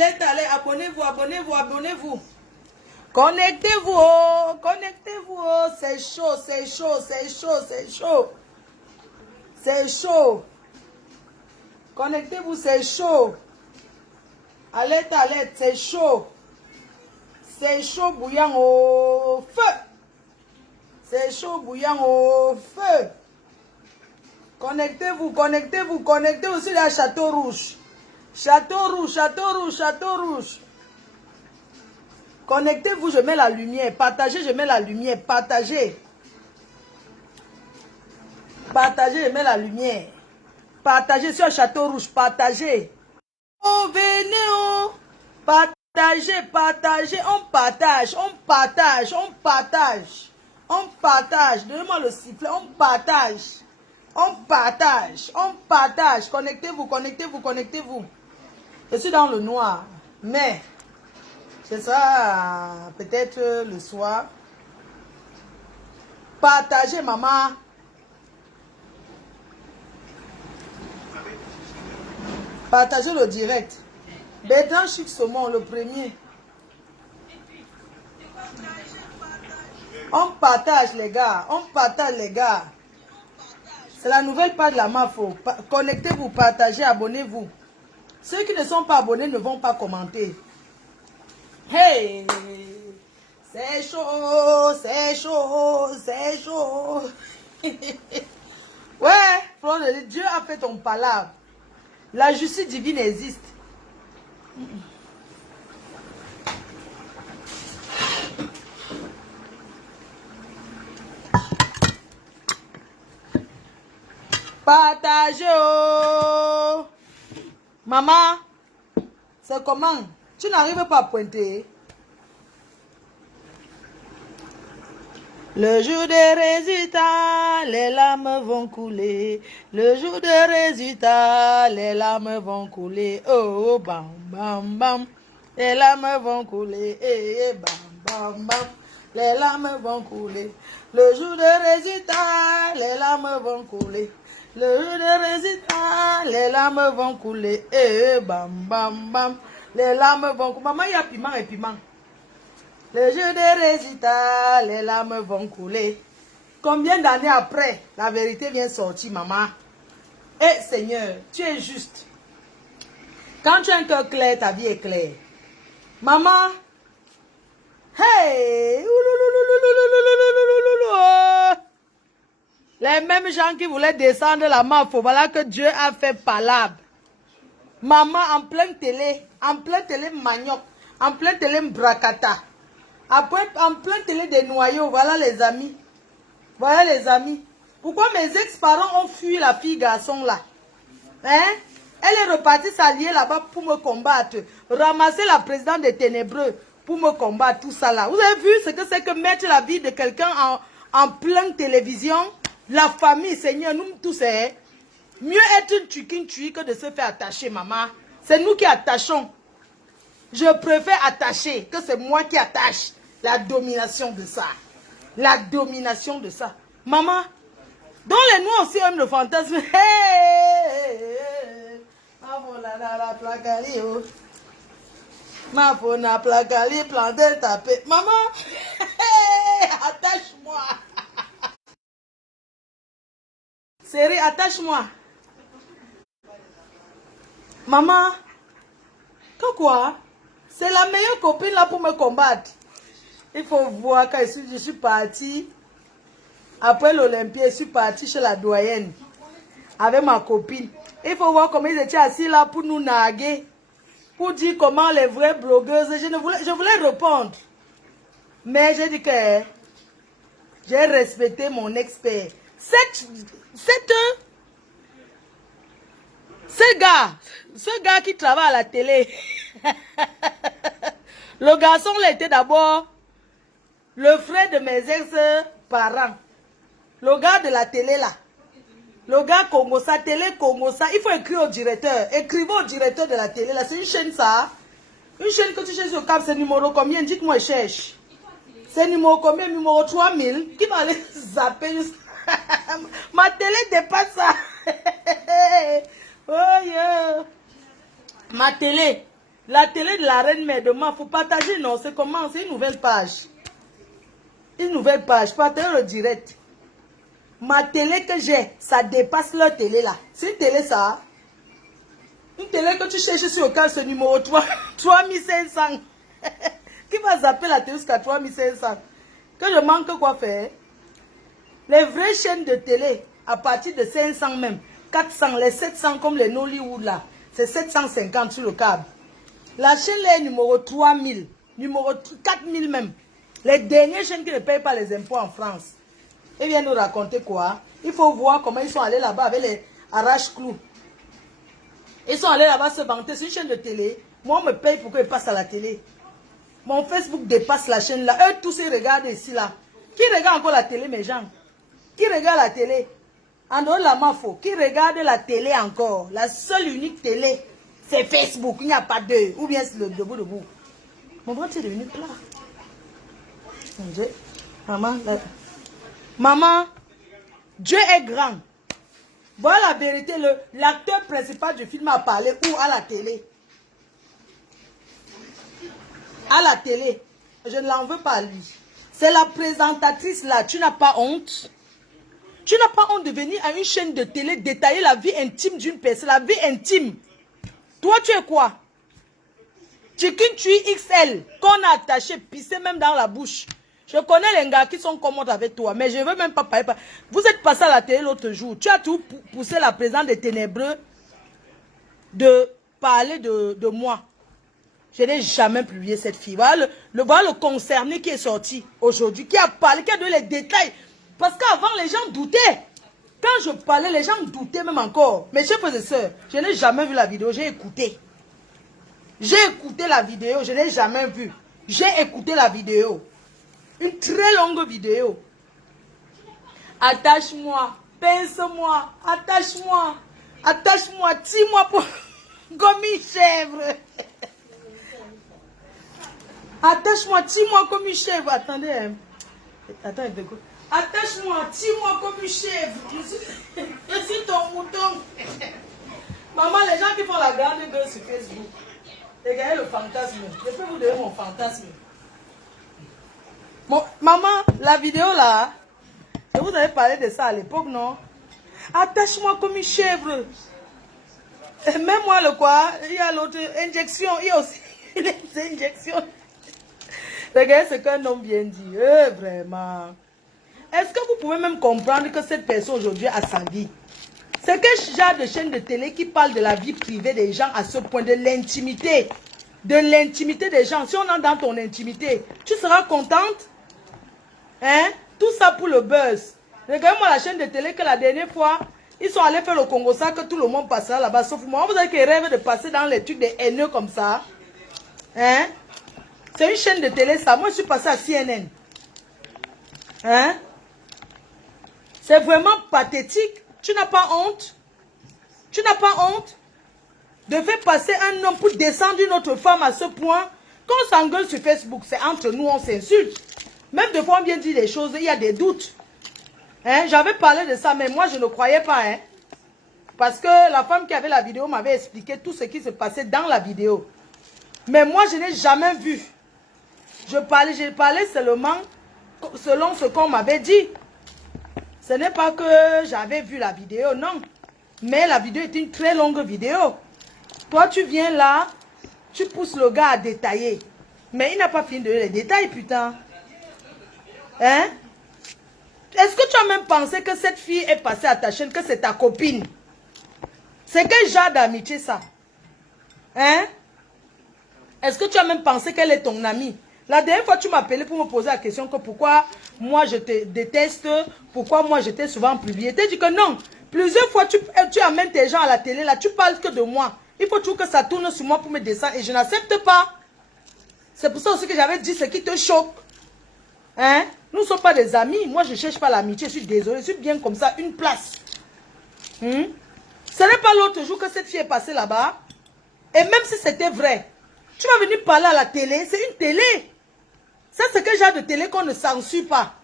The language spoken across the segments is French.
Allez, abonnez-vous, abonnez-vous, abonnez-vous. Connectez-vous, oh, connectez-vous, oh. C'est chaud, c'est chaud, c'est chaud, c'est chaud. C'est chaud. Connectez-vous, c'est chaud. Allez, c'est chaud. C'est chaud bouillant au feu. C'est chaud bouillant au feu. Connectez-vous, connectez-vous, connectez-vous sur la Château Rouge. Château Rouge, Château Rouge, Château Rouge. Connectez-vous, je mets la lumière. Partagez, je mets la lumière. Partagez. Partagez, je mets la lumière. Partagez sur le Château Rouge. Partagez. Oh, venez, oh. Partagez, partagez. On partage, on partage, on partage. On partage. Donnez-moi le sifflet. On partage. On partage. On partage. Connectez-vous, connectez-vous, connectez-vous. Je suis dans le noir. Mais, ce sera peut-être le soir. Partagez, maman. Partagez le direct. Bédran Chic Saumon, le premier. On partage, les gars. On partage, les gars. C'est la nouvelle page de la MAFO. Connectez-vous, partagez, abonnez-vous. Ceux qui ne sont pas abonnés ne vont pas commenter. Hey! C'est chaud, c'est chaud, c'est chaud. Ouais, Dieu a fait ton palabre. La justice divine existe. Partagez. Oh. Maman, c'est comment? Tu n'arrives pas à pointer. Le jour des résultats, les larmes vont couler. Le jour des résultats, les larmes vont couler. Oh, bam, bam, bam. Les larmes vont couler. Eh, bam, bam, bam. Les larmes vont couler. Le jour des résultats, les larmes vont couler. Le jour des résultats, les larmes vont couler. Eh, bam, bam, bam. Les larmes vont couler. Maman, il y a piment et piment. Le jour des résultats, les larmes vont couler. Combien d'années après, la vérité vient sortir, maman? Eh Seigneur, tu es juste. Quand tu as un cœur clair, ta vie est claire. Maman, hey! Les mêmes gens qui voulaient descendre la MAFO, voilà que Dieu a fait palabre. Maman, en pleine télé manioc, en pleine télé bracata. Après, en plein télé des noyaux, voilà les amis. Voilà les amis. Pourquoi mes ex-parents ont fui la fille garçon là? Hein? Elle est repartie s'allier là-bas pour me combattre. Ramasser la présidente des ténébreux pour me combattre, tout ça là. Vous avez vu ce que c'est que mettre la vie de quelqu'un en pleine télévision? La famille, Seigneur, nous tous, hein? Mieux être une tuki que de se faire attacher, maman. C'est nous qui attachons. Je préfère attacher que c'est moi qui attache. La domination de ça. La domination de ça. Maman, dans les noirs aussi aiment le fantasme. Hey, ma voilà la placali. Ma fona placali, planter tapé. Maman, hey, attache-moi. Série, attache-moi. Maman, quoi? C'est la meilleure copine là pour me combattre. Il faut voir quand je suis partie. Après l'Olympia, je suis partie chez la doyenne. Avec ma copine. Il faut voir comment ils étaient assis là pour nous narguer. Pour dire comment les vraies blogueuses. Je voulais répondre. Mais j'ai dit que j'ai respecté mon expert. Ce gars qui travaille à la télé. Le garçon là était d'abord le frère de mes ex-parents. Le gars de la télé là. Le gars Congo, ça, télé Congo, ça. Il faut écrire au directeur. Écrivez au directeur de la télé là. C'est une chaîne ça. Une chaîne que tu cherches au Cap, c'est numéro combien? Dites-moi, cherche. C'est numéro combien? Numéro 3000. Qui va aller zapper juste... Ma télé dépasse ça. Oh yeah. Ma télé. La télé de la reine mère demain, il faut partager, non? C'est comment? C'est une nouvelle page. Une nouvelle page, partagez le direct. Ma télé que j'ai, ça dépasse leur télé là. C'est une télé ça. Une télé que tu cherches sur le cas, ce numéro 3, 3500. Qui va zapper la télé jusqu'à 3500? Que je manque quoi faire? Les vraies chaînes de télé, à partir de 500 même, 400, les 700 comme les Nollywood là, c'est 750 sur le câble. La chaîne là est numéro 3000, numéro 4000 même. Les dernières chaînes qui ne payent pas les impôts en France. Ils viennent nous raconter quoi? Il faut voir comment ils sont allés là-bas avec les arrache-clous. Ils sont allés là-bas se vanter. C'est une chaîne de télé. Moi, on me paye pour qu'ils passent à la télé. Mon Facebook dépasse la chaîne là. Eux tous, ils regardent ici là. Qui regarde encore la télé, mes gens? Qui regarde la télé? En dehors de la mafo. Qui regarde la télé encore? La seule unique télé, c'est Facebook. Il n'y a pas deux. Ou bien c'est le debout. Mon ventre est devenu plat. Maman, Dieu est grand. Voilà la vérité, l'acteur principal du film a parlé où? À la télé. À la télé. Je ne l'en veux pas à lui. C'est la présentatrice là. Tu n'as pas honte? Tu n'as pas honte de venir à une chaîne de télé détailler la vie intime d'une personne, la vie intime. Toi, tu es quoi? Chicken Tree XL qu'on a attaché, pissé même dans la bouche. Je connais les gars qui sont commodes avec toi, mais je ne veux même pas parler. Vous êtes passé à la télé l'autre jour. Tu as tout poussé la présidente des ténébreux de parler de moi. Je n'ai jamais publié cette fille. Voilà le concerné qui est sorti aujourd'hui, qui a parlé, qui a donné les détails. Parce qu'avant, les gens doutaient. Quand je parlais, les gens doutaient même encore. Mes chers frères et sœurs, je n'ai jamais vu la vidéo, j'ai écouté. J'ai écouté la vidéo, je n'ai jamais vu. J'ai écouté la vidéo. Une très longue vidéo. Attache-moi, pince-moi, attache-moi, attache-moi, tire-moi pour... comme une chèvre. Attache-moi, tire-moi comme une chèvre. Attendez, hein. Attends, attache-moi, tire-moi comme une chèvre. Je suis ton mouton. Maman, les gens qui font la grande gueule sur Facebook, regardez le fantasme. Je peux vous donner mon fantasme. Bon, maman, la vidéo là, je vous avais parlé de ça à l'époque, non? Attache-moi comme une chèvre. Et même moi, le quoi, il y a l'autre injection, il y a aussi les injections. Regardez ce qu'un homme vient dire, vraiment. Est-ce que vous pouvez même comprendre que cette personne aujourd'hui a sa vie? C'est quel genre de chaîne de télé qui parle de la vie privée des gens à ce point, de l'intimité? De l'intimité des gens. Si on entre dans ton intimité, tu seras contente? Hein? Tout ça pour le buzz. Regardez-moi la chaîne de télé que la dernière fois, ils sont allés faire le Congo, ça que tout le monde passera là-bas, sauf moi. Vous avez qui rêve de passer dans les trucs des haineux comme ça? Hein? C'est une chaîne de télé, ça. Moi, je suis passé à CNN. Hein? C'est vraiment pathétique. Tu n'as pas honte? Tu n'as pas honte de faire passer un homme pour descendre une autre femme à ce point? Quand on s'engueule sur Facebook, c'est entre nous, on s'insulte. Même des fois, on vient dire des choses, il y a des doutes. Hein? J'avais parlé de ça, mais moi, je ne croyais pas. Hein? Parce que la femme qui avait la vidéo m'avait expliqué tout ce qui se passait dans la vidéo. Mais moi, je n'ai jamais vu. Je parlais seulement selon ce qu'on m'avait dit. Ce n'est pas que j'avais vu la vidéo, non. Mais la vidéo est une très longue vidéo. Toi, tu viens là, tu pousses le gars à détailler. Mais il n'a pas fini de donner les détails, putain. Hein? Est-ce que tu as même pensé que cette fille est passée à ta chaîne, que c'est ta copine? C'est quel genre d'amitié ça? Hein? Est-ce que tu as même pensé qu'elle est ton amie? La dernière fois, tu m'as appelé pour me poser la question que pourquoi moi je te déteste, pourquoi moi j'étais souvent publié. Tu as dit que non. Plusieurs fois, tu amènes tes gens à la télé, là, tu parles que de moi. Il faut toujours que ça tourne sur moi pour me descendre et je n'accepte pas. C'est pour ça aussi que j'avais dit ce qui te choque. Hein? Nous ne sommes pas des amis. Moi, je ne cherche pas l'amitié. Je suis désolée. Je suis bien comme ça, une place. Ce n'est pas l'autre jour que cette fille est passée là-bas. Et même si c'était vrai, tu vas venir parler à la télé. C'est une télé. Ça, c'est quel genre de télé qu'on ne censure pas?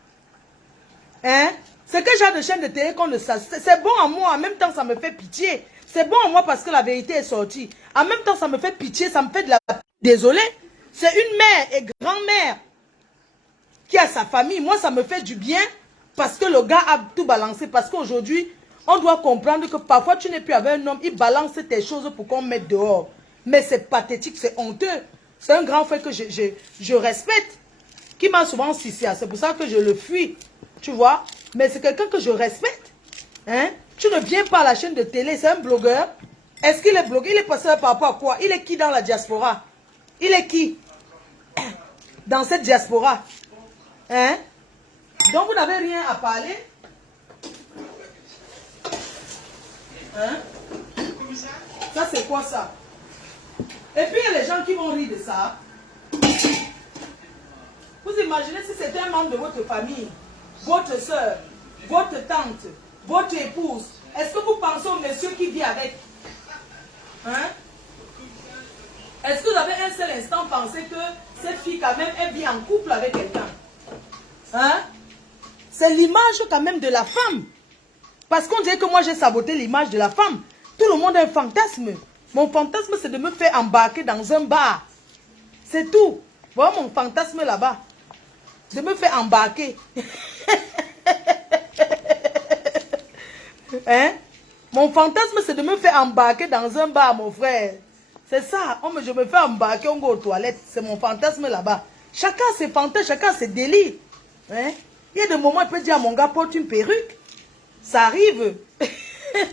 Hein? C'est quel genre de chaîne de télé qu'on ne censure? C'est bon à moi. En même temps, ça me fait pitié. C'est bon, moi, parce que la vérité est sortie. En même temps, ça me fait pitié, ça me fait de la... Désolée. C'est une mère et grand-mère qui a sa famille. Moi, ça me fait du bien parce que le gars a tout balancé. Parce qu'aujourd'hui, on doit comprendre que parfois, tu n'es plus avec un homme, il balance tes choses pour qu'on mette dehors. Mais c'est pathétique, c'est honteux. C'est un grand frère que je respecte, qui m'a souvent sucé. C'est pour ça que je le fuis, tu vois. Mais c'est quelqu'un que je respecte. Hein? Tu ne viens pas à la chaîne de télé, c'est un blogueur. Est-ce qu'il est blogueur? Il est passé par rapport à quoi? Il est qui dans la diaspora? Il est qui dans cette diaspora? Hein? Donc vous n'avez rien à parler? Hein? Ça c'est quoi ça? Et puis il y a les gens qui vont rire de ça. Vous imaginez si c'était un membre de votre famille, votre soeur, votre tante, votre épouse. Est-ce que vous pensez au monsieur qui vit avec? Hein? Est-ce que vous avez un seul instant pensé que cette fille quand même, elle vit en couple avec quelqu'un? Hein? C'est l'image quand même de la femme. Parce qu'on dirait que moi j'ai saboté l'image de la femme. Tout le monde a un fantasme. Mon fantasme c'est de me faire embarquer dans un bar. C'est tout. Voilà mon fantasme là-bas. De me faire embarquer. Hein? Mon fantasme c'est de me faire embarquer dans un bar, mon frère. C'est ça. Je me fais embarquer, on va aux toilettes. C'est mon fantasme là-bas. Chacun ses fantasmes, chacun ses délires. Hein? Il y a des moments, il peut dire à mon gars, porte une perruque. Ça arrive.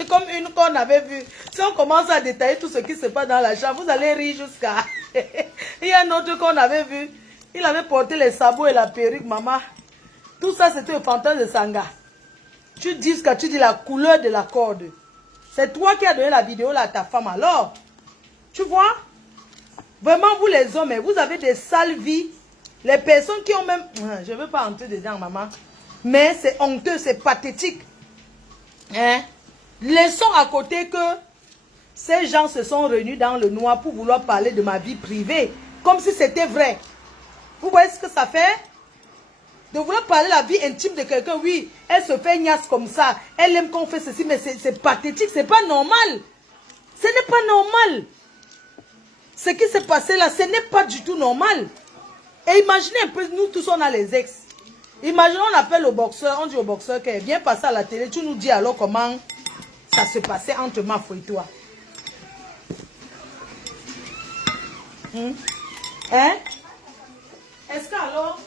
Comme une qu'on avait vue. Si on commence à détailler tout ce qui se passe dans la chambre, vous allez rire jusqu'à... Il y a un autre qu'on avait vu. Il avait porté les sabots et la perruque, maman. Tout ça, c'était le fantasme de Sanga. Tu dis ce que tu dis, la couleur de la corde. C'est toi qui as donné la vidéo là à ta femme alors. Tu vois? Vraiment, vous les hommes, vous avez des sales vies. Les personnes qui ont même... Je ne veux pas entrer dedans, maman. Mais c'est honteux, c'est pathétique. Hein? Laissons à côté que ces gens se sont réunis dans le noir pour vouloir parler de ma vie privée. Comme si c'était vrai. Vous voyez ce que ça fait? De vouloir parler de la vie intime de quelqu'un, oui, elle se fait niasse comme ça. Elle aime qu'on fait ceci, mais c'est pathétique, c'est pas normal. Ce n'est pas normal. Ce qui s'est passé là, ce n'est pas du tout normal. Et imaginez un peu, nous tous on a les ex. Imaginez, on appelle au boxeur, on dit au boxeur qu'elle vient passer à la télé, tu nous dis alors comment ça se passait entre Mafo et toi. Hein? Est-ce qu'alors...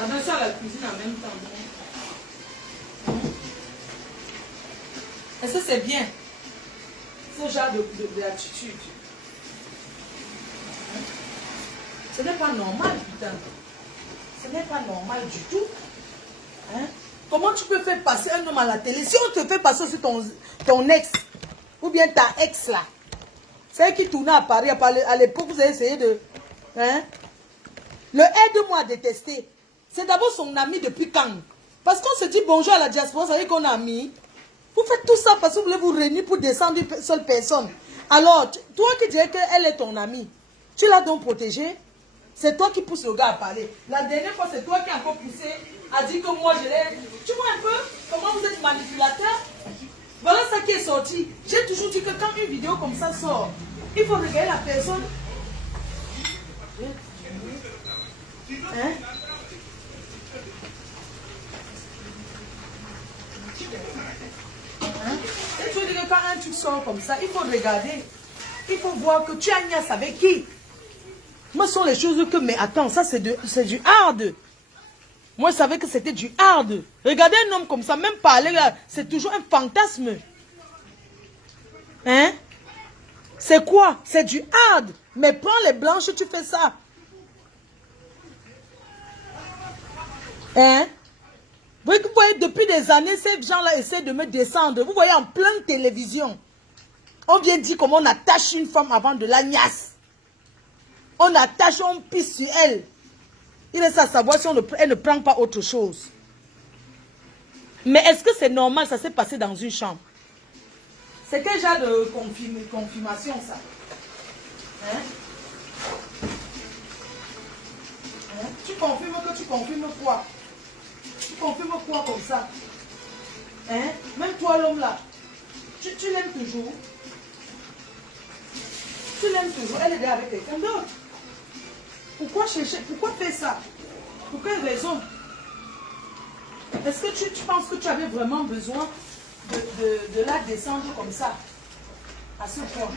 Attention à la cuisine en même temps. Est-ce que c'est bien? Ce genre d'attitude. Ce n'est pas normal, putain. Ce n'est pas normal du tout. Hein? Comment tu peux faire passer un homme à la télé? Si on te fait passer sur ton ex, ou bien ta ex là, c'est elle qui tournait à Paris, à l'époque vous avez essayé de... Hein? Le aide-moi à détester. C'est d'abord son ami depuis quand? Parce qu'on se dit bonjour à la diaspora, ça veut dire qu'on a mis. Vous faites tout ça parce que vous voulez vous réunir pour descendre une seule personne. Alors, toi qui dirais qu'elle est ton amie, tu l'as donc protégée. C'est toi qui pousse le gars à parler. La dernière fois, c'est toi qui as encore poussé à dire que moi je l'ai... Tu vois un peu comment vous êtes manipulateur? Voilà ça qui est sorti. J'ai toujours dit que quand une vidéo comme ça sort, il faut regarder la personne. Hein? Et tu veux dire que quand un truc sort comme ça, il faut regarder. Il faut voir que tu as niasse avec qui. Moi, ce sont les choses que... Mais attends, ça c'est du hard. Moi, je savais que c'était du hard. Regardez un homme comme ça, même parler là, c'est toujours un fantasme. Hein? C'est quoi? C'est du hard. Mais prends les blanches, tu fais ça. Hein? Vous voyez, depuis des années, ces gens-là essaient de me descendre. Vous voyez, en pleine télévision, on vient dire comment on attache une femme avant de la niasse. On attache, on pisse sur elle. Il reste à savoir si elle ne prend pas autre chose. Mais est-ce que c'est normal, ça s'est passé dans une chambre? C'est quel genre de confirmation, ça? Hein? confirmes quoi? Tu confirmes quoi comme ça? Hein? Même toi, l'homme là, tu l'aimes toujours? Tu l'aimes toujours? Elle est là avec quelqu'un d'autre. Pourquoi chercher? Pourquoi faire ça? Pour quelle raison? Est-ce que tu penses que tu avais vraiment besoin de la descendre comme ça? À ce point?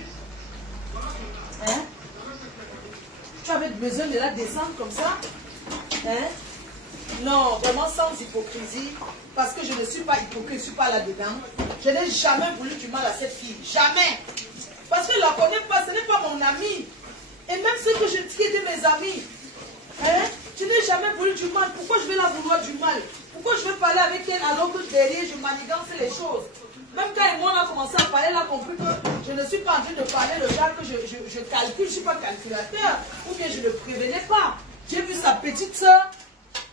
Hein? Tu avais besoin de la descendre comme ça? Hein? Non, vraiment sans hypocrisie. Parce que je ne suis pas hypocrite, je ne suis pas là-dedans. Je n'ai jamais voulu du mal à cette fille. Jamais. Parce que je ne la connais pas, ce n'est pas mon amie. Et même ceux que je dis étaient mes amis. Hein? Tu n'as jamais voulu du mal. Pourquoi je vais la vouloir du mal? Pourquoi je vais parler avec elle alors que derrière je manigance les choses? Même quand moi on a commencé à parler, elle a compris que je ne suis pas en train de parler le genre que je calcule, je ne suis pas calculateur, ou que je ne prévenais pas. J'ai vu sa petite soeur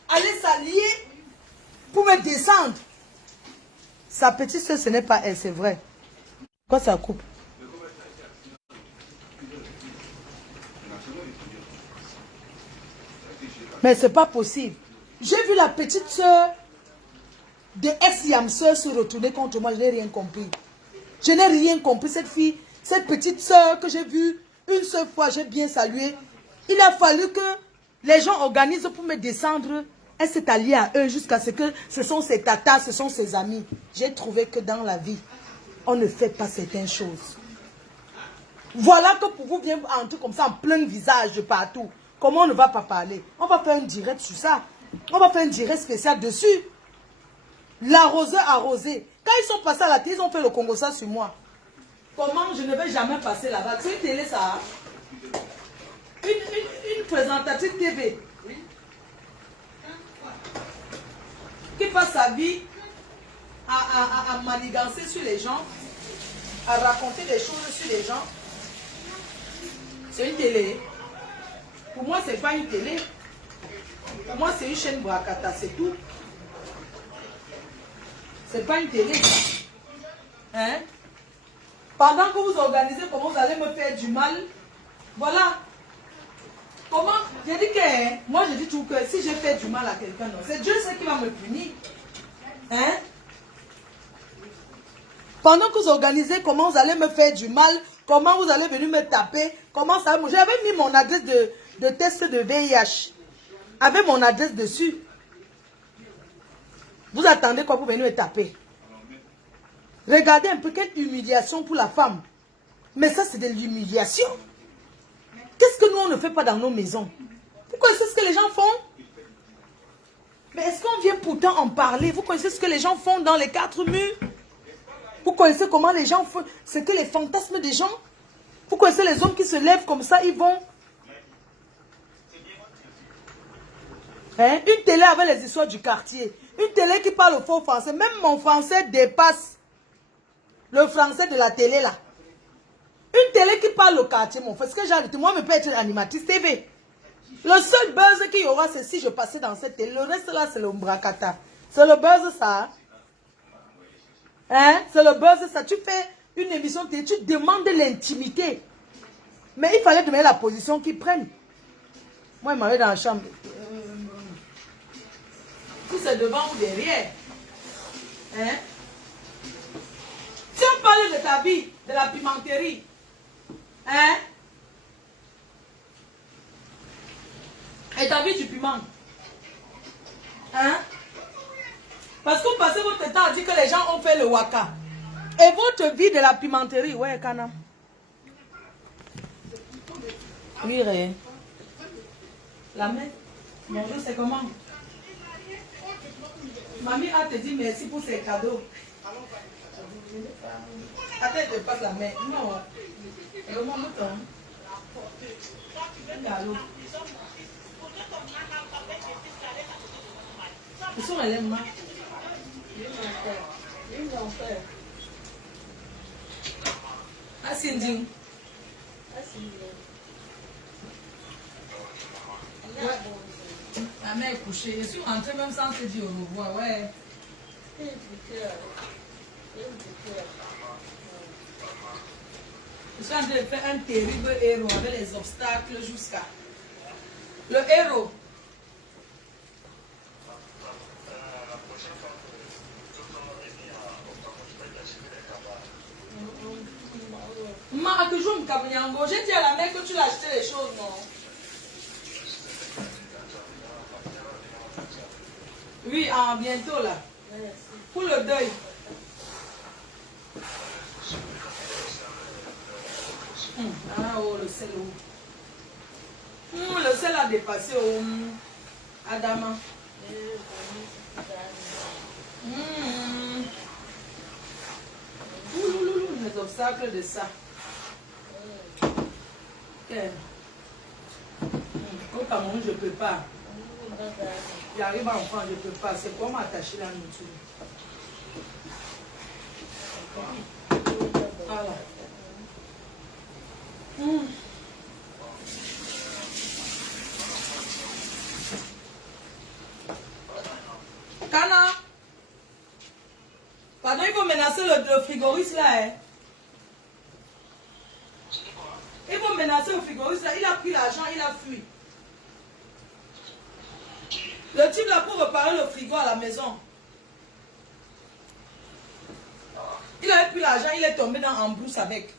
aller s'allier pour me descendre. Sa petite soeur, ce n'est pas elle, c'est vrai. Quoi ça coupe? Mais c'est pas possible. J'ai vu la petite soeur de ex-yam-sœur se retourner contre moi, je n'ai rien compris. Je n'ai rien compris. Cette fille, cette petite soeur que j'ai vue une seule fois, j'ai bien salué. Il a fallu que les gens organisent pour me descendre. Elle s'est alliée à eux jusqu'à ce que ce sont ses tatas, ce sont ses amis. J'ai trouvé que dans la vie, on ne fait pas certaines choses. Voilà que pour vous bien entrer comme ça en plein visage de partout. Comment on ne va pas parler? On va faire un direct sur ça. On va faire un direct spécial dessus. L'arroseur arrosé. Quand ils sont passés à la télé, ils ont fait le Congo ça sur moi. Comment je ne vais jamais passer là-bas? C'est une télé ça. Une présentatrice TV. Qui passe sa vie à manigancer sur les gens. À raconter des choses sur les gens. C'est une télé. Pour moi, ce n'est pas une télé. Pour moi, c'est une chaîne Brakata, c'est tout. C'est pas une télé. Hein? Pendant que vous organisez comment vous allez me faire du mal, voilà. Comment? J'ai dit que, moi je dis toujours que si j'ai fait du mal à quelqu'un, c'est Dieu qui va me punir. Hein? Pendant que vous organisez comment vous allez me faire du mal, comment vous allez venir me taper, comment ça... J'avais mis mon adresse de test de VIH. Avec mon adresse dessus. Vous attendez quoi pour venir me taper? Regardez un peu quelle humiliation pour la femme. Mais ça, c'est de l'humiliation. Qu'est-ce que nous, on ne fait pas dans nos maisons? Pourquoi c'est ce que les gens font? Mais est-ce qu'on vient pourtant en parler? Vous connaissez ce que les gens font dans les quatre murs? Vous connaissez comment les gens font? C'est que les fantasmes des gens? Vous connaissez les hommes qui se lèvent comme ça, ils vont... Hein? Une télé avec les histoires du quartier. Une télé qui parle au faux français. Même mon français dépasse le français de la télé là. Une télé qui parle au quartier, mon frère. Ce que j'ai arrêté, moi, je peux être animatrice TV. Le seul buzz qu'il y aura, c'est si je passais dans cette télé. Le reste là, c'est le Mbrakata. C'est le buzz ça. Hein? C'est le buzz ça. Tu fais une émission télé, tu demandes de l'intimité. Mais il fallait donner la position qu'ils prennent. Moi, il m'avait dans la chambre. Tout c'est devant ou derrière. Hein? Si on parle de ta vie, de la pimenterie, hein? Et ta vie du piment. Hein? Parce que vous passez votre temps à dire que les gens ont fait le waka. Et votre vie de la pimenterie, ouais, Kana. Oui, rien. La main. Bonjour, c'est comment? Mamie a te dit merci pour ses cadeaux. Attends, je te passe la main. Non. Le moment temps. Ils sont les mains. Ah, Cindy. Ouais. La mère est couchée. Je suis rentrée même sans te dire au revoir. Ouais. Je suis en train de faire un terrible héros avec les obstacles jusqu'à... Le héros. toujours Mkabonyango. J'ai dit à la mère que tu l'as acheté les choses, non? Oui, bientôt là. Pour le deuil. Ah, oh, le sel. Le sel a dépassé au Adama. Les obstacles de ça. Au Cameroun, je ne peux pas. J'arrive à enfant, je ne peux pas. C'est quoi m'attacher la nourriture? Voilà. Kana, pardon, il faut menacer le frigoriste là. Hein. Il faut menacer le frigoriste là. Il a pris l'argent, il a fui. Le type là pour réparer le frigo à la maison. Il avait pris l'argent, il est tombé dans en brousse avec.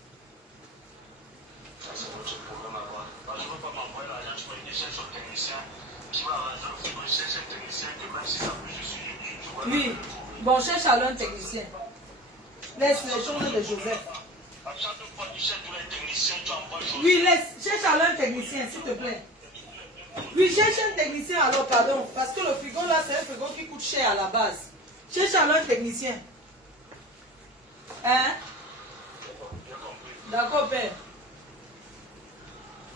Oui, bon, cherche alors un technicien. Laisse les choses de Joseph. Oui, laisse, cherche alors un technicien, s'il te plaît. Oui, cherche un technicien alors, pardon. Parce que le frigo là, c'est un frigo qui coûte cher à la base. Cherche alors un technicien. Hein? D'accord, père.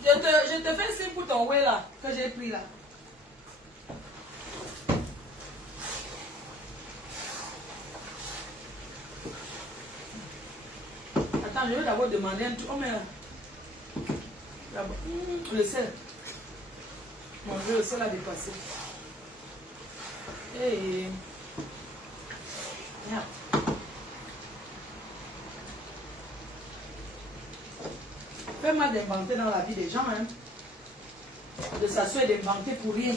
Je te fais signe pour ton ouais là, que j'ai pris là. Attends, je vais d'abord demander un truc. Oh, mais le sel. Mon Dieu, le sel a dépassé. Hey. Yeah. Fais mal d'inventer dans la vie des gens, hein. De s'asseoir et d'inventer pour rien.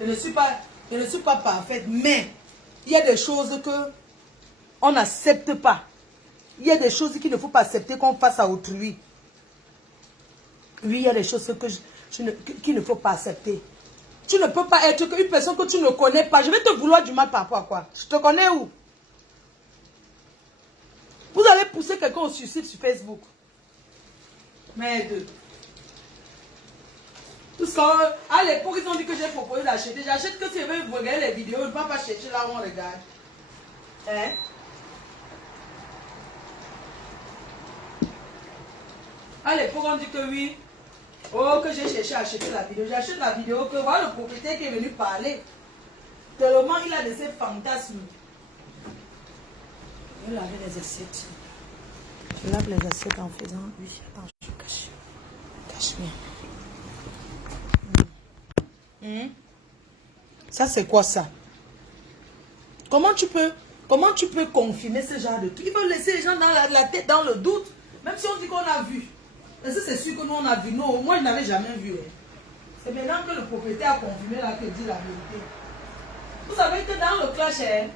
Je ne suis pas parfaite, mais il y a des choses que on n'accepte pas. Il y a des choses qu'il ne faut pas accepter qu'on fasse à autrui. Oui, il y a des choses qu'il ne faut pas accepter. Tu ne peux pas être une personne que tu ne connais pas. Je vais te vouloir du mal par rapport à quoi? Je te connais où? Vous allez pousser quelqu'un au suicide sur Facebook. Merde. Tout ce à l'époque, ils ont dit que j'ai proposé d'acheter. J'achète que si je veux regarder les vidéos, je ne vais pas chercher là où on regarde. Hein? À l'époque, on dit que oui. Oh, que j'ai cherché à acheter la vidéo. J'achète la vidéo que voilà le propriétaire qui est venu parler. Tellement il a de ces fantasmes. Je vais laver les assiettes. Je lave les assiettes en faisant. Oui, attends, je cache. Cache bien. Ça, c'est quoi ça? Comment tu peux confirmer ce genre de truc? Il faut laisser les gens dans la tête, dans le doute. Même si on dit qu'on a vu. Est-ce que c'est sûr que nous on a vu? Non, moi je n'avais jamais vu. Hein. C'est maintenant que le propriétaire a confirmé là que dit la vérité. Vous savez que dans le clash, hein,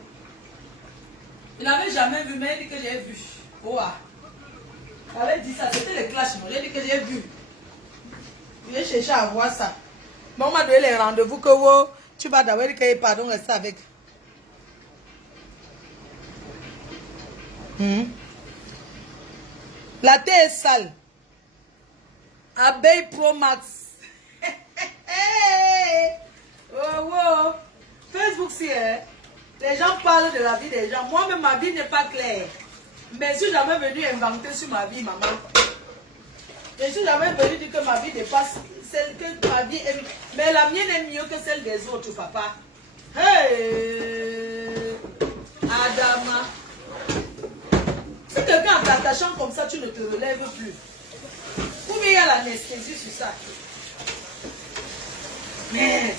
il n'avait jamais vu, mais il dit que j'ai vu. Oh, il avait dit ça, c'était le clash, il a dit que j'ai vu. J'ai cherché à voir ça. Mais on m'a donné les rendez-vous que oh, tu vas d'abord dire que pardon, reste avec. La terre est sale. Abeille Pro Max. Oh, oh. Facebook, si hein, les gens parlent de la vie des gens. Moi-même, ma vie n'est pas claire. Mais je suis jamais venu inventer sur ma vie, maman. Je suis jamais venu dire que ma vie dépasse celle que ma vie est. Mais la mienne est mieux que celle des autres, papa. Hey! Adama. Si quelqu'un en t'attachant comme ça, tu ne te relèves plus. Ou bien il y a l'anesthésie sur ça. Mais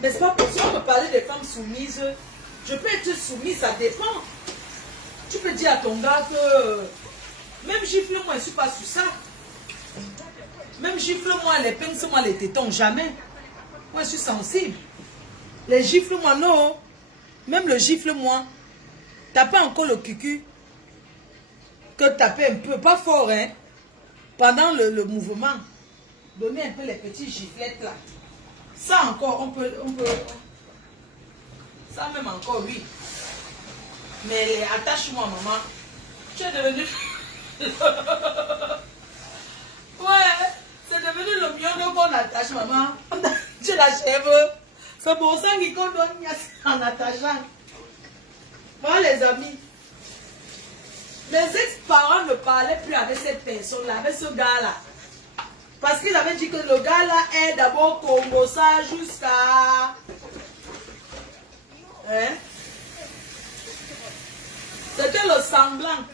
n'est-ce pas possible? On peut parler des femmes soumises. Je peux être soumise, ça dépend. Tu peux dire à ton gars que même gifle-moi, je ne suis pas sur ça. Même gifle-moi, les pince-moi, les tétons, jamais. Moi, je suis sensible. Les gifle-moi, non. Même le gifle-moi. T'as pas encore le cucu. Que taper un peu, pas fort, hein. pendant le mouvement, donner un peu les petits giflettes là. Ça encore, on peut, ça même encore, oui. Mais attache-moi, maman. Tu es devenu... Ouais, c'est devenu le mieux qu'on attache, maman. Tu l'achèves. C'est pour ça qu'on doit en attachant. Moi, les amis, mes ex-parents ne parlaient plus avec cette personne-là, avec ce gars-là. Parce qu'il avait dit que le gars-là est d'abord Congo, ça jusqu'à... Hein? C'était le semblant.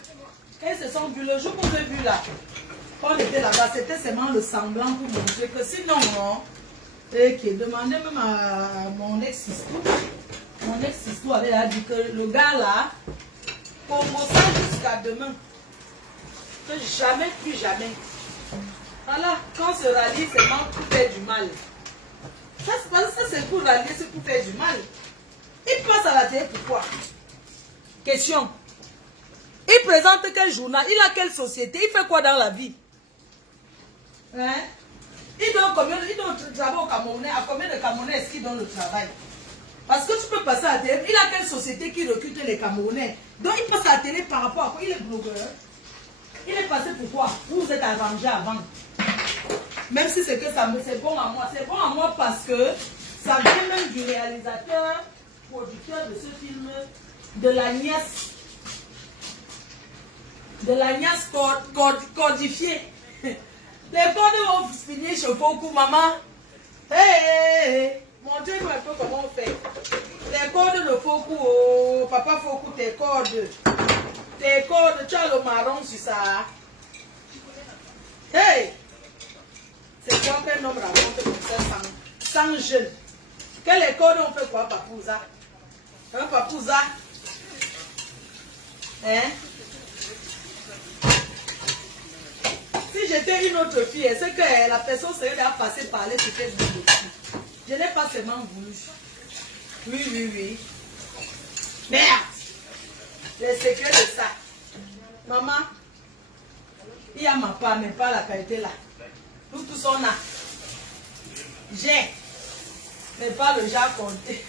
Et ce sont vus le jour qu'on a vu là. Quand on était là-bas, c'était seulement le semblant pour montrer que sinon, non. Et qui demandait même à mon ex-histoire. Mon ex-histoire avait dit que le gars là, Congo, ça jusqu'à demain. Que jamais, plus jamais. Voilà, quand on se rallie, seulement pour faire du mal. Ça c'est pour rallier, c'est pour faire du mal. Il passe à la télé, pourquoi? Question. Il présente quel journal? Il a quelle société? Il fait quoi dans la vie? Hein? Il donne combien? Il donne le travail au Camerounais. À combien de Camerounais est-ce qu'il donne le travail? Parce que tu peux passer à la télé. Il a quelle société qui recrute les Camerounais? Donc il passe à la télé par rapport à quoi? Il est blogueur. Il est passé pourquoi? Vous vous êtes arrangé avant. Même si c'est que ça me c'est bon à moi. C'est bon à moi parce que ça vient même du réalisateur, producteur de ce film, de la nièce. De la nièce codifiée. Les codes vont finir chez Foku, maman. Hey, montrez-nous un peu comment on fait. Les codes de Foku, oh, papa Foku, tes codes. Tes codes, tu as le marron sur ça. Hey! C'est quoi qu'un homme raconte comme ça sans jeune? Quelle école on fait quoi, papouza? Hein, papouza? Hein? Si j'étais une autre fille, c'est que la personne serait déjà passée par les Facebook dessus. Je n'ai pas seulement voulu. Oui. Merde! Les secrets de ça. Maman, il y a ma part, mais pas la qualité là. Nous tous on a. J'ai. Mais pas le genre compté.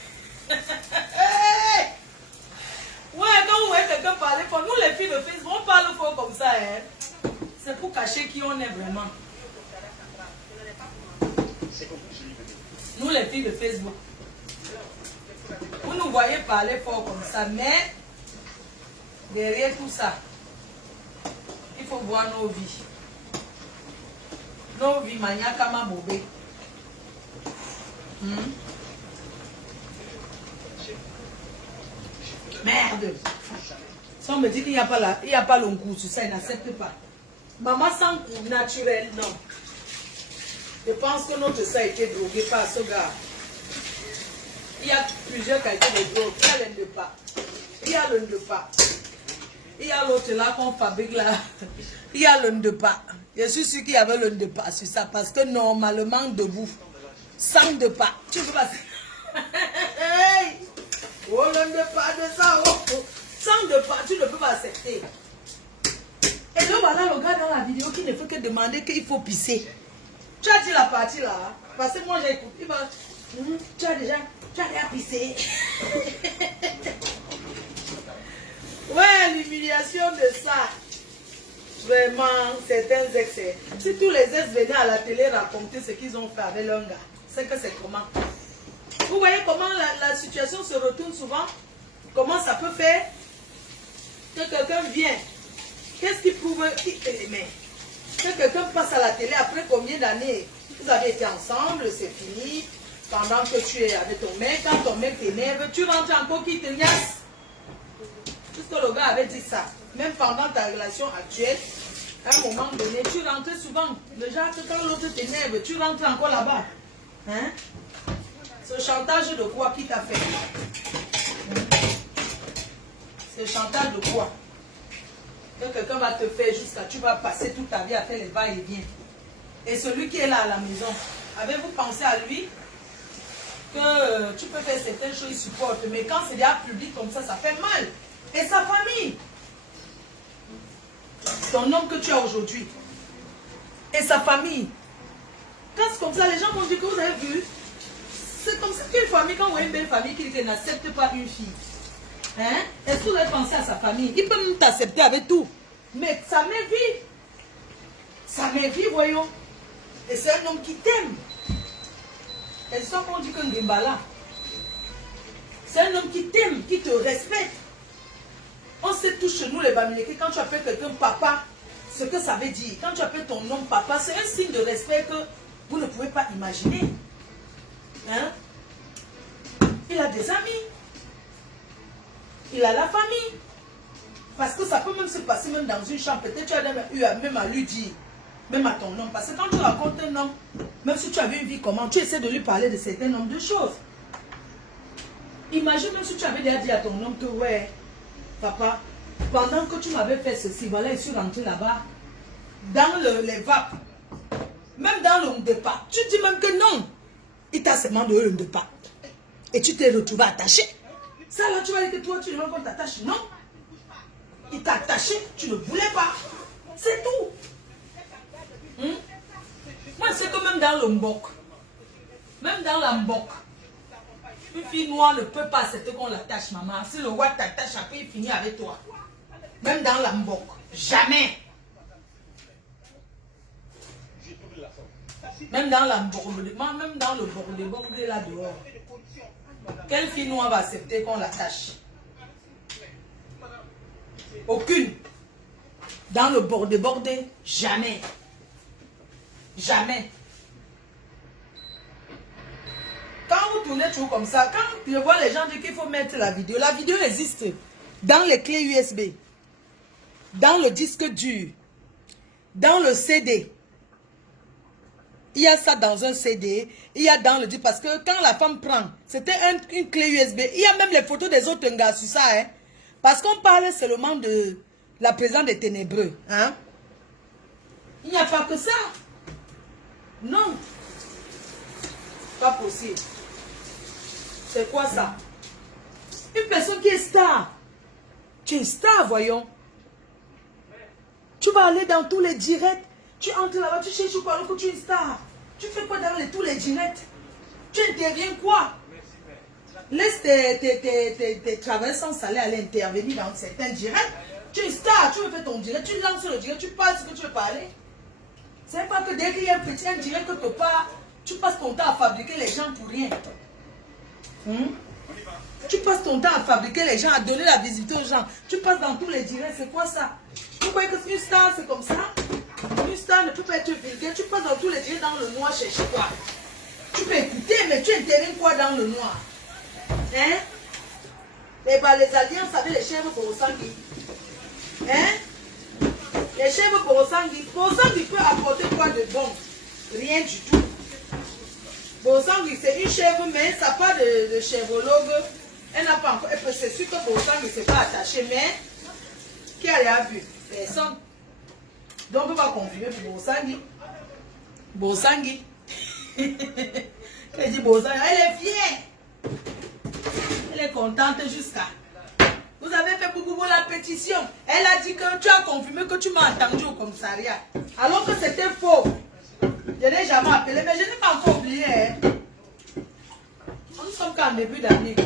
Ouais, quand vous voyez quelqu'un parler fort, nous les filles de Facebook, on parle fort comme ça. Hein. C'est pour cacher qui on est vraiment. Nous les filles de Facebook. Vous nous voyez parler fort comme ça, mais derrière tout ça, il faut voir nos vies. Nos vies, maniakama bobé. Merde. Si on me dit qu'il n'y a pas là, il n'y a pas l'oncourt sur ça, il n'accepte pas. Maman sans coup naturel, non. Je pense que notre sang a été drogué par ce gars. Il y a plusieurs qualités de drogue. Il y a l'endepa. Il y a l'endepa. Il y a l'autre là qu'on fabrique là. Il y a l'endepa. Je suis sûr qu'il y avait l'endepa sur ça parce que normalement debout, sans de pas. Tu peux passer. Hey! Oh l'endepa de ça. Oh. Sans de pas, tu ne peux pas accepter. Et là voilà le gars dans la vidéo qui ne fait que demander qu'il faut pisser. Tu as dit la partie là. Parce que moi j'ai écouté. Il va. Tu as déjà pissé. Ouais, l'humiliation de ça. Vraiment, certains ex. Si tous les ex venaient à la télé raconter ce qu'ils ont fait avec leur gars, c'est que c'est comment. Vous voyez comment la situation se retourne souvent? Comment ça peut faire que quelqu'un vient? Qu'est-ce qui prouve que quelqu'un passe à la télé après combien d'années? Vous avez été ensemble, c'est fini. Pendant que tu es avec ton mec, quand ton mec t'énerve, tu rentres encore qui te niasse. Puisque le gars avait dit ça. Même pendant ta relation actuelle, à un moment donné, tu rentrais souvent. Le genre que quand l'autre t'énerve, tu rentres encore là-bas. Hein? Ce chantage de quoi qui t'a fait? Ce chantage de quoi? Que quelqu'un va te faire jusqu'à tu vas passer toute ta vie à faire les va-et-vient. Et celui qui est là à la maison, avez-vous pensé à lui? Que tu peux faire certaines choses, il supporte. Mais quand c'est déjà public comme ça fait mal. Et sa famille. Ton homme que tu as aujourd'hui. et sa famille. Quand c'est comme ça, les gens vont dire que vous avez vu. C'est comme ça qu'une famille, quand vous avez une belle famille qui n'accepte pas une fille. Hein? Est-ce que vous avez pensé à sa famille? Il peut même t'accepter avec tout. Mais ça m'évite. Ça m'évite, voyons. Et c'est un homme qui t'aime. Et c'est ça qu'on dit que Ngembala. C'est un homme qui t'aime, qui te respecte. On sait tous chez nous les Bamileke, quand tu appelles quelqu'un papa, ce que ça veut dire. Quand tu appelles ton homme papa, c'est un signe de respect que vous ne pouvez pas imaginer. Hein? Il a des amis. Il a la famille. Parce que ça peut même se passer même dans une chambre. Peut-être tu as eu même à lui dire, même à ton homme. Parce que quand tu racontes un homme, même si tu avais une vie comment, tu essaies de lui parler de certains nombres de choses. Imagine même si tu avais déjà dit à ton homme que ouais, papa, pendant que tu m'avais fait ceci, voilà, je suis rentré là-bas, dans les vapes, même dans le départ. Tu dis même que non, il t'a seulement donné le départ. Et tu t'es retrouvé attaché. Ça là, tu vas dire que toi, tu ne veux pas qu'on t'attache. Non. Il t'a attaché, tu ne voulais pas. C'est tout. Moi, c'est que même dans le mbok, même dans la mbok, une fille noire ne peut pas accepter qu'on l'attache, maman. Si le roi t'attache, après il finit avec toi. Même dans la mbok. Jamais. Même dans la mbok, même dans le bordé là dehors. Quelle fille noire va accepter qu'on l'attache? Aucune. Dans le bordé, jamais. Jamais. Quand vous tournez toujours comme ça, quand je vois les gens dire qu'il faut mettre la vidéo existe dans les clés USB, dans le disque dur, dans le CD. Il y a ça dans un CD, il y a dans le disque, parce que quand la femme prend, c'était une clé USB, il y a même les photos des autres gars sur ça, hein. Parce qu'on parle seulement de la présence des ténébreux, hein. Il n'y a pas que ça. Non. Pas possible. C'est quoi ça? Une personne qui est star. Tu es star, voyons. Tu vas aller dans tous les directs. Tu entres là-bas, tu cherches quoi alors que tu es star. Tu fais quoi dans tous les directs? Tu interviens quoi? Laisse tes travailleurs sans salaire aller intervenir dans certains directs. Tu es star, tu veux faire ton direct, tu lances le direct, tu parles ce que tu veux parler. C'est pas que dès qu'il y a un petit direct quelque part, tu passes ton temps à fabriquer les gens pour rien. Tu passes ton temps à fabriquer les gens, à donner la visibilité aux gens. Tu passes dans tous les directs, c'est quoi ça? Vous croyez qu'une star c'est comme ça? Une star ne peut pas être vulgaire. Tu passes dans tous les directs dans le noir, chercher quoi? Tu peux écouter, mais tu interviens quoi dans le noir? Hein? Les alliances avec les chèvres pour Osangui. Hein? Les chèvres pour Osangui. Osangui peut apporter quoi de bon? Rien du tout. Bosangui, c'est une chèvre, mais ça n'a pas de chèvrologue. Elle n'a pas encore. C'est sûr que Bosangui ne s'est pas attaché, mais qui a vu? Personne. Donc on ne peut pas confirmer pour Bosangui. Bosangui. Elle dit Bosangui. Elle est fière. Elle est contente jusqu'à. Vous avez fait beaucoup la pétition. Elle a dit que tu as confirmé que tu m'as entendu au commissariat. Alors que c'était faux. Je n'ai jamais appelé, mais je n'ai pas encore oublié. Hein. Nous sommes qu'en début d'année.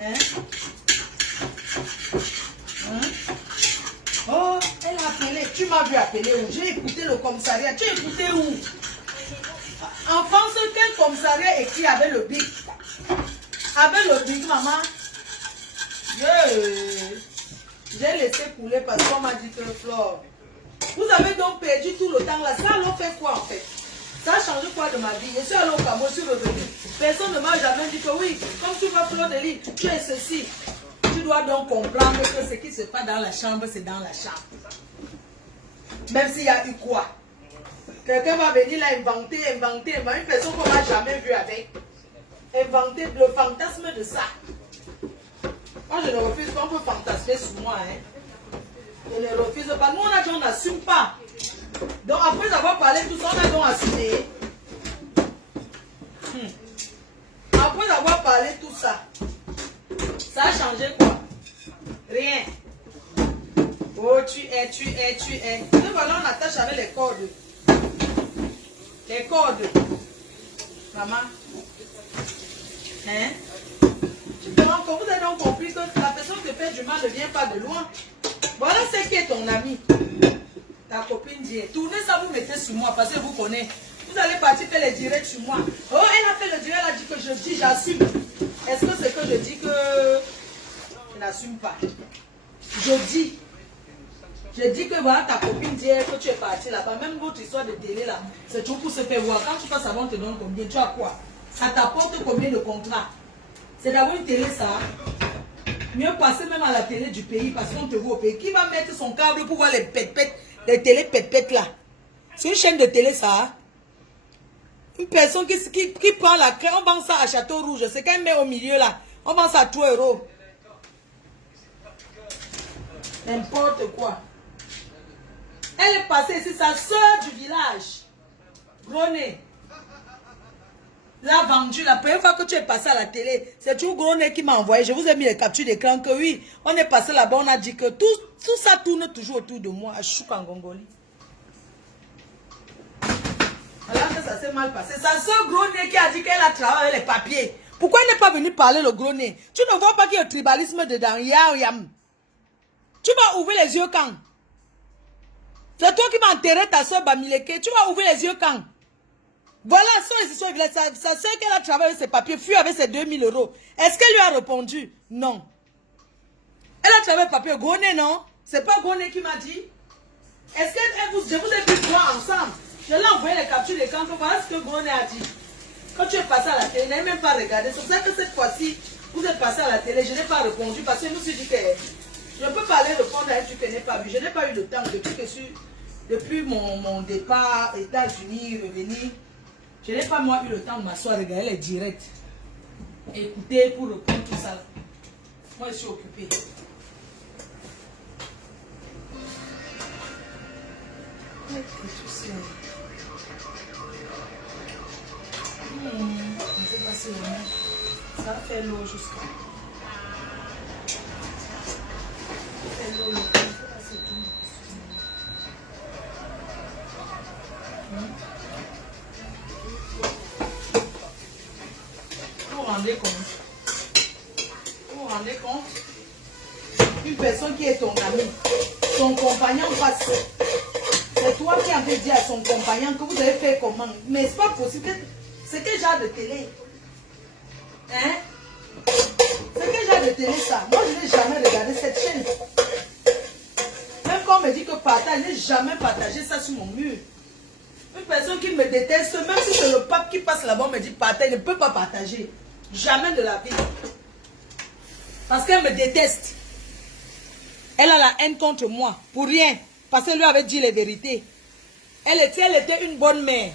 Hein? Oh, elle a appelé. Tu m'as vu appeler où? J'ai écouté le commissariat. Tu as écouté où? En France, quel commissariat écrit avec le bic? Avec le bic, maman. J'ai laissé couler parce qu'on m'a dit que Flore. Vous avez donc perdu tout le temps là. Ça alors fait quoi en fait? Ça a changé quoi de ma vie? Je suis allé au Cameroun, je suis revenu. Personne ne m'a jamais dit que oui, comme tu vas Flore de Lille, tu es ceci. Tu dois donc comprendre que ce qui se passe dans la chambre, c'est dans la chambre. Même s'il y a eu quoi? Quelqu'un va venir là inventer. Une personne qu'on n'a jamais vue avec. Inventer le fantasme de ça. Moi je ne refuse pas, on peut fantasmer sur moi. Hein. Je ne refuse pas. Nous on n'assume pas. Donc après avoir parlé tout ça, on a donc assumé. Après avoir parlé tout ça, ça a changé quoi? Rien. Oh tu es. Et voilà on attache avec les cordes. Les cordes. Maman. Hein? Quand vous avez donc compris que la personne qui fait du mal ne vient pas de loin. Voilà ce qui est ton ami. Ta copine dit, tournez ça, vous mettez sur moi parce que vous connaissez. Vous allez partir faire les directs sur moi. Oh, elle a fait le direct, elle a dit que je dis, j'assume. Est-ce que c'est que je dis que je n'assume pas? Je dis. Je dis que voilà, ta copine dit que tu es parti là-bas. Même votre histoire de télé là, c'est toujours pour se faire voir. Quand tu passes avant, on te donne combien? Tu as quoi? Ça t'apporte combien de contrats? C'est d'avoir une télé ça. Mieux passer même à la télé du pays parce qu'on te voit au pays. Qui va mettre son câble pour voir les pètes-pètes, les télé-pètes-pètes là? C'est une chaîne de télé ça. Une personne qui prend la crème, on vend ça à Château Rouge. C'est quand même met au milieu là. On vend ça à 3 €. N'importe quoi. Elle est passée ici, sa soeur du village. Gros nez. L'a vendu. La première fois que tu es passé à la télé, c'est toujours Gros nez qui m'a envoyé. Je vous ai mis les captures d'écran que oui, on est passé là-bas, on a dit que tout ça tourne toujours autour de moi. À Chouk en Gongoli. Alors que ça s'est mal passé. Sa soeur Gros nez qui a dit qu'elle a travaillé avec les papiers. Pourquoi elle n'est pas venue parler le Gros nez? Tu ne vois pas qu'il y a un tribalisme dedans. Yam. Tu vas ouvrir les yeux quand? C'est toi qui vas enterrer ta soeur Bamileke. Tu vas ouvrir les yeux quand? Voilà, sa soeur qu'elle a travaillé avec ses papiers, fut avec ses 2000 €. Est-ce qu'elle lui a répondu? Non. Elle a travaillé avec papier. Goné, non? C'est pas Goné qui m'a dit? Est-ce que je vous ai vu voir ensemble? Je l'ai envoyé les captures d'écran. Voilà ce que Goné a dit. Quand tu es passé à la télé, je n'ai même pas regardé. C'est pour ça que cette fois-ci, vous êtes passé à la télé. Je n'ai pas répondu parce que je me suis dit que je ne peux pas aller répondre à un truc que je n'ai pas vu. Je n'ai pas eu le temps depuis mon départ aux États-Unis, revenir. Je n'ai pas moi eu le temps de m'asseoir, regarder les directs. Écouter pour répondre tout ça. Moi, je suis occupée. Ça va faire l'eau jusqu'à. Ça fait l'eau. Vous vous rendez compte? Vous vous rendez compte? Une personne qui est ton ami, son compagnon passe. C'est toi qui avais dit à son compagnon que vous avez fait comment? Mais c'est pas possible. C'est quel genre de télé? Hein? C'est quel genre de télé ça? Moi je n'ai jamais regardé cette chaîne. Même quand on me dit que partage, je n'ai jamais partagé ça sur mon mur. Une personne qui me déteste, même si c'est le pape qui passe là-bas, on me dit partage, ne peut pas partager. Jamais de la vie. Parce qu'elle me déteste. Elle a la haine contre moi. Pour rien. Parce qu'elle lui avait dit les vérités. Elle était une bonne mère.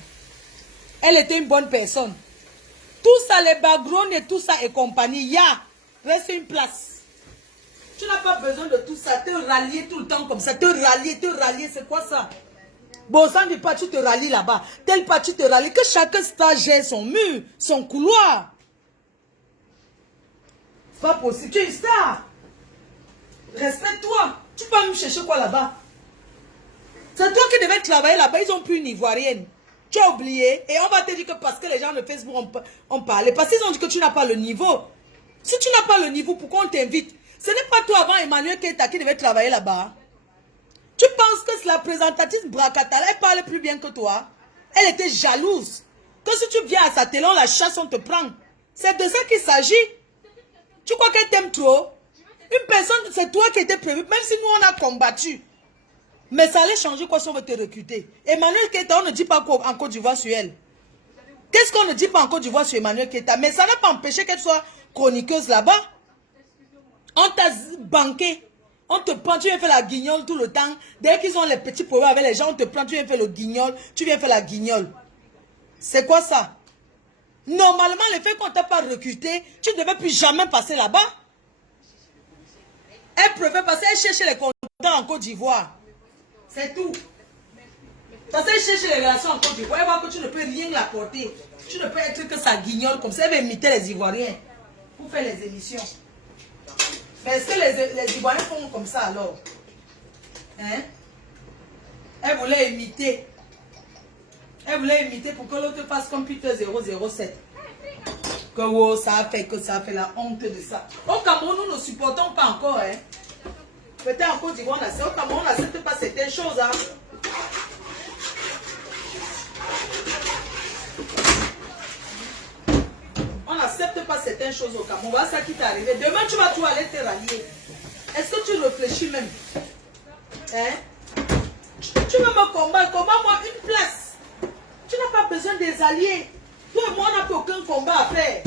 Elle était une bonne personne. Tout ça, les backgrounds et tout ça et compagnie, reste une place. Tu n'as pas besoin de tout ça. Te rallier tout le temps comme ça. Te rallier, c'est quoi ça? Bon, ça ne dit pas tu te rallies là-bas. Tel pas tu te rallies. Que chacun star gère son mur, son couloir. C'est pas possible. Tu es une star. Respecte-toi. Tu peux me chercher quoi là-bas? C'est toi qui devais travailler là-bas. Ils ont plus une Ivoirienne. Tu as oublié. Et on va te dire que parce que les gens de Facebook ont parlé. Parce qu'ils ont dit que tu n'as pas le niveau. Si tu n'as pas le niveau, pourquoi on t'invite? Ce n'est pas toi avant Emmanuel Keita qui devait travailler là-bas. Tu penses que la présentatrice Bracatala, elle parle plus bien que toi? Elle était jalouse. Que si tu viens à sa télé, on la chasse, on te prend. C'est de ça qu'il s'agit. Tu crois qu'elle t'aime trop? Une personne, c'est toi qui étais prévu. Même si nous, on a combattu. Mais ça allait changer quoi si on veut te recruter? Emmanuel Keita, on ne dit pas quoi en Côte d'Ivoire sur elle. Qu'est-ce qu'on ne dit pas en Côte d'Ivoire sur Emmanuel Keita? Mais ça n'a pas empêché qu'elle soit chroniqueuse là-bas. On t'a banqué. On te prend, tu viens faire la guignole tout le temps. Dès qu'ils ont les petits problèmes avec les gens, on te prend, tu viens faire le guignol. Tu viens faire la guignole. C'est quoi ça? Normalement, le fait qu'on ne t'a pas recruté, tu ne devais plus jamais passer là-bas. Elle préfère passer, elle cherche les contrats en Côte d'Ivoire. C'est tout. Parce qu'elle cherche les relations en Côte d'Ivoire, elle voit que tu ne peux rien l'apporter. Tu ne peux être que sa guignole comme ça. Elle va imiter les Ivoiriens pour faire les émissions. Mais est-ce que les Ivoiriens font comme ça alors? Hein? Elle voulait imiter. Elle voulait imiter pour que l'autre fasse comme Peter 007. Que oh, ça a fait la honte de ça. Au Cameroun, nous ne supportons pas encore. Hein. Peut-être en Côte d'Ivoire, au Cameroun, on n'accepte pas certaines choses. Hein. On n'accepte pas certaines choses au Cameroun. Voilà ça qui t'est arrivé. Demain, tu vas tout aller te rallier. Est-ce que tu réfléchis même? Hein? Tu veux me combattre? Combat-moi une place. Tu n'as pas besoin des alliés. Toi et moi, on n'a aucun combat à faire.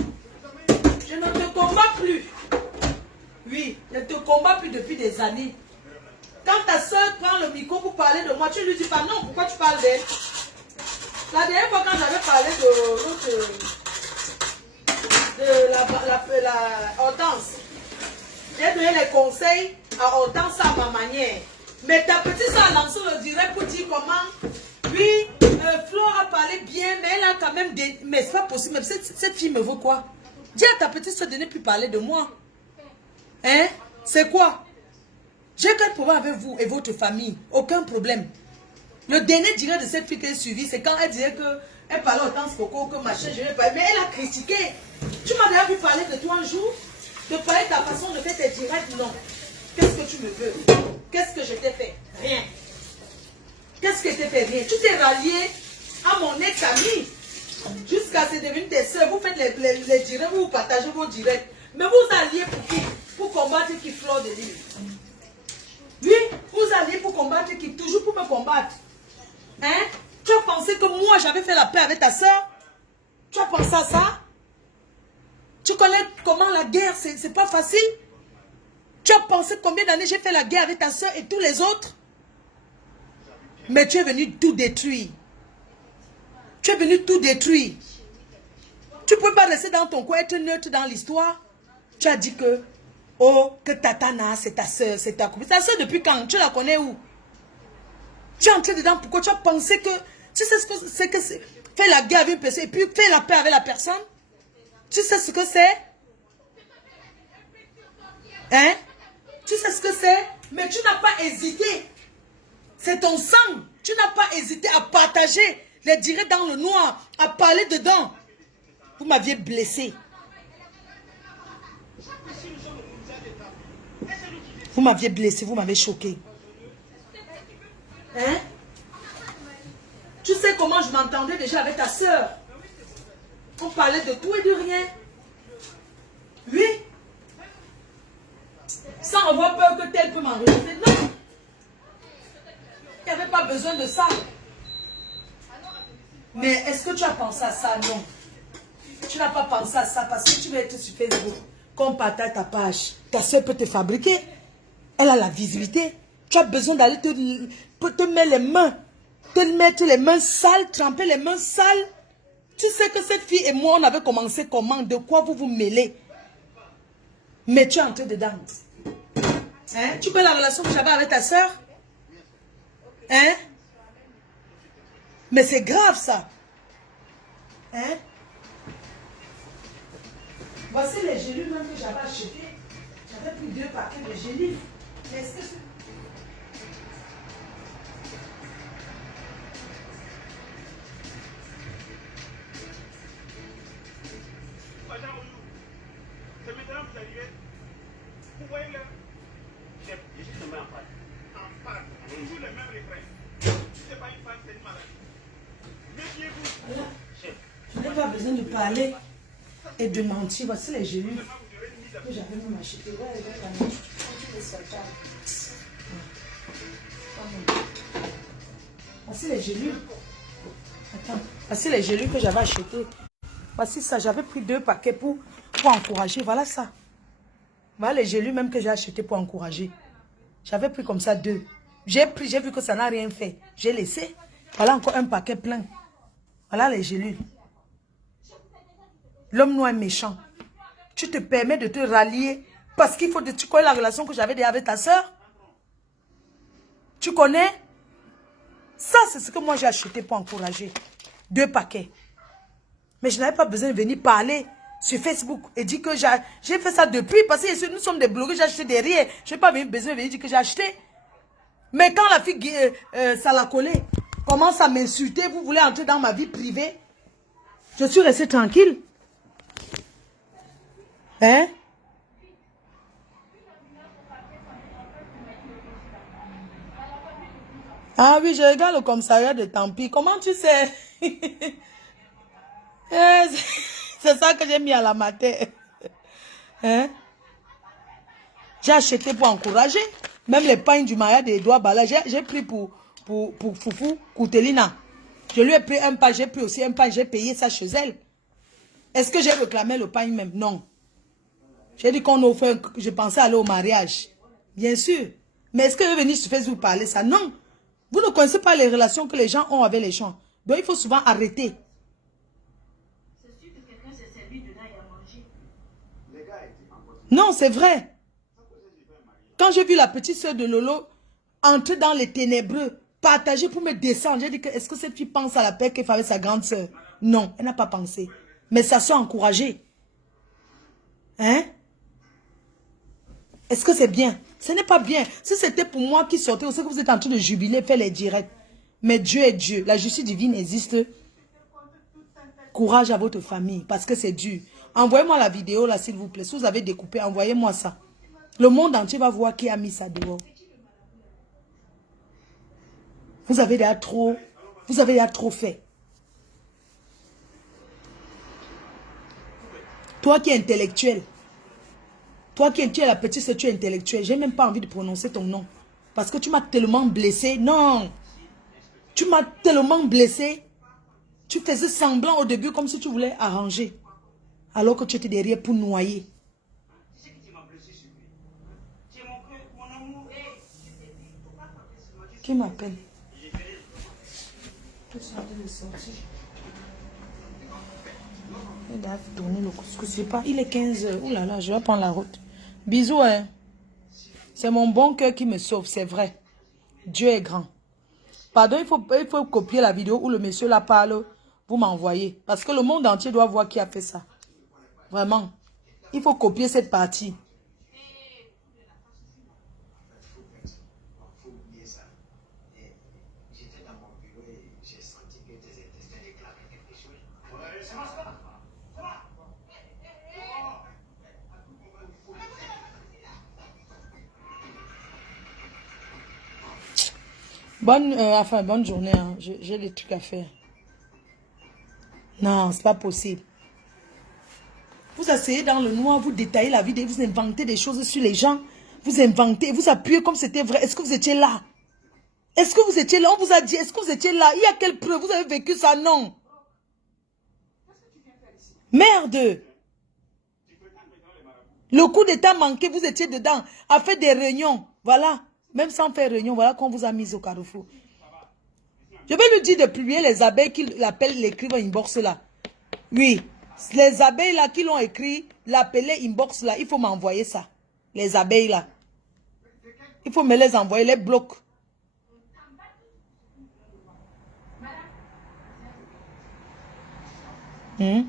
Je ne te combats plus. Oui, je ne te combats plus depuis des années. Quand ta soeur prend le micro pour parler de moi, tu lui dis pas non, pourquoi tu parles d'elle? La dernière fois quand j'avais parlé de la Hortense, j'ai donné les conseils à Hortense à ma manière. Mais ta petite soeur a lancé le direct pour dire comment, oui, Flo a parlé bien, mais elle a quand même des... Mais c'est pas possible, cette fille me veut quoi? Dis à ta petite soeur de ne plus parler de moi. Hein? C'est quoi? J'ai aucun problème avec vous et votre famille. Aucun problème. Le dernier direct de cette fille qu'elle a suivi, c'est quand elle disait qu'elle parlait autant de coco, que machin, je vais pas. Mais elle a critiqué. Tu m'as déjà vu parler de toi un jour? De parler de ta façon de faire tes directs? Non. Qu'est-ce que tu me veux? Qu'est-ce que je t'ai fait? Rien. Qu'est-ce que je t'ai fait? Rien. Tu t'es rallié à mon ex-ami. Jusqu'à c'est devenu tes soeurs. Vous faites les directs, vous partagez vos directs. Mais vous alliez pour qui? Pour combattre qui flore de l'île. Oui, vous alliez pour combattre qui? Toujours pour me combattre. Hein? Tu as pensé que moi j'avais fait la paix avec ta soeur? Tu as pensé à ça? Tu connais comment la guerre, c'est pas facile? Tu as pensé combien d'années j'ai fait la guerre avec ta soeur et tous les autres? Mais tu es venu tout détruire. Tu es venu tout détruire. Tu ne peux pas rester dans ton coin, être neutre dans l'histoire. Tu as dit que, oh, que Tatana, c'est ta soeur, c'est ta copine. Ta soeur depuis quand? Tu la connais où? Tu es entré dedans, pourquoi? Tu as pensé que, tu sais ce que c'est faire la guerre avec une personne et puis faire la paix avec la personne? Tu sais ce que c'est? Hein? Tu sais ce que c'est? Mais tu n'as pas hésité. C'est ton sang. Tu n'as pas hésité à partager les directs dans le noir, à parler dedans. Vous m'aviez blessé. Vous m'aviez blessé, vous m'avez choqué. Hein? Tu sais comment je m'entendais déjà avec ta soeur? On parlait de tout et de rien. Oui. Sans avoir peur que tel peut m'enregistrer. Non. Il n'y avait pas besoin de ça. Mais est-ce que tu as pensé à ça? Non. Tu n'as pas pensé à ça parce que tu veux être sur Facebook. Quand on partage ta page, ta soeur peut te fabriquer. Elle a la visibilité. Tu as besoin d'aller te mettre les mains. Te mettre les mains sales, tremper les mains sales. Tu sais que cette fille et moi, on avait commencé comment? De quoi vous vous mêlez? Mais tu es entré dedans. Hein? Tu connais la relation que j'avais avec ta soeur? Hein? Mais c'est grave ça. Hein? Voici les gélules même que j'avais achetées. J'avais pris 2 paquets de gélules. Est-ce que c'est... C'est maintenant que vous arrivez. Vous voyez là, chef, je suis tombé en panne. En panne. Toujours le même refrain. C'est pas une panne, c'est une maladie. Méfiez-vous. Chef. Je n'ai pas besoin de parler et de mentir. Voici les gélules que j'avais même achetées. Voici les gélules. Attends. Voici les gélules que j'avais achetées. Voici ça. J'avais pris 2 paquets pour encourager. Voilà ça. Voilà les gélules même que j'ai achetées pour encourager. J'avais pris comme ça 2. J'ai vu que ça n'a rien fait. J'ai laissé. Voilà encore un paquet plein. Voilà les gélules. L'homme noir est méchant. Tu te permets de te rallier parce qu'il faut que tu connais la relation que j'avais déjà avec ta soeur. Tu connais? Ça, c'est ce que moi j'ai acheté pour encourager. 2 paquets. Mais je n'avais pas besoin de venir parler sur Facebook et dire que j'ai fait ça depuis parce que nous sommes des blogueurs, j'ai acheté derrière. Je n'ai pas besoin de venir dire que j'ai acheté. Mais quand la fille, ça l'a collé, commence à m'insulter, vous voulez entrer dans ma vie privée. Je suis restée tranquille. Hein? Ah oui, je regarde le commissariat de Tampi. Comment tu sais? C'est ça que j'ai mis à la matin. Hein? J'ai acheté pour encourager. Même les pagnes du mariage d'Edouard Bala, j'ai pris pour Foufou Koutelina. Je lui ai pris un pain, j'ai pris aussi un pain, j'ai payé ça chez elle. Est-ce que j'ai réclamé le pain même? Non. J'ai dit qu'on offre, je pensais aller au mariage. Bien sûr. Mais est-ce que je vais venir sur Facebook parler ça? Non. Vous ne connaissez pas les relations que les gens ont avec les gens. Donc il faut souvent arrêter. C'est sûr que quelqu'un s'est servi de là et a mangé. Non, c'est vrai. Quand j'ai vu la petite soeur de Lolo entrer dans les ténébreux, partager pour me descendre, j'ai dit que est-ce que cette fille pense à la paix qu'elle fait avec sa grande soeur? Non, elle n'a pas pensé. Mais ça s'est encouragé. Hein? Est-ce que c'est bien? Ce n'est pas bien. Si c'était pour moi qui sortais, vous savez que vous êtes en train de jubiler, faire les directs. Mais Dieu est Dieu. La justice divine existe. Courage à votre famille, parce que c'est dur. Envoyez-moi la vidéo là, s'il vous plaît. Si vous avez découpé, envoyez-moi ça. Le monde entier va voir qui a mis ça dehors. Vous avez déjà trop fait. Toi qui es intellectuel, toi qui es la petite sœur, tu es intellectuel. J'ai même pas envie de prononcer ton nom. Parce que tu m'as tellement blessé. Non. Tu m'as tellement blessé. Tu faisais semblant au début comme si tu voulais arranger. Alors que tu étais derrière pour noyer. Tu sais que tu m'as blessé sur lui. Tu es mon amour. Qui m'appelle? Je suis en train de sortir. Il doit tourner le couscous. Je sais pas. Il est 15h. Ouh là là, je vais prendre la route. Bisous, hein. C'est mon bon cœur qui me sauve, c'est vrai. Dieu est grand. Pardon, il faut copier la vidéo où le monsieur là parle. Vous m'envoyez. Parce que le monde entier doit voir qui a fait ça. Vraiment. Il faut copier cette partie. Bonne journée. Hein. J'ai des trucs à faire. Non, c'est pas possible. Vous asseyez dans le noir, vous détaillez la vie, vous inventez des choses sur les gens. Vous inventez, vous appuyez comme c'était vrai. Est-ce que vous étiez là? Est-ce que vous étiez là? On vous a dit, est-ce que vous étiez là? Il y a quelle preuve? Vous avez vécu ça? Non. Merde. Le coup d'état manqué, vous étiez dedans. A fait des réunions. Voilà. Même sans faire réunion, voilà qu'on vous a mis au carrefour. Je vais lui dire de publier les abeilles qu'il appelle l'écrivain inbox là. Oui. Les abeilles là qui l'ont écrit, l'appeler inbox là, il faut m'envoyer ça. Les abeilles là. Il faut me les envoyer, les blocs. Hmm?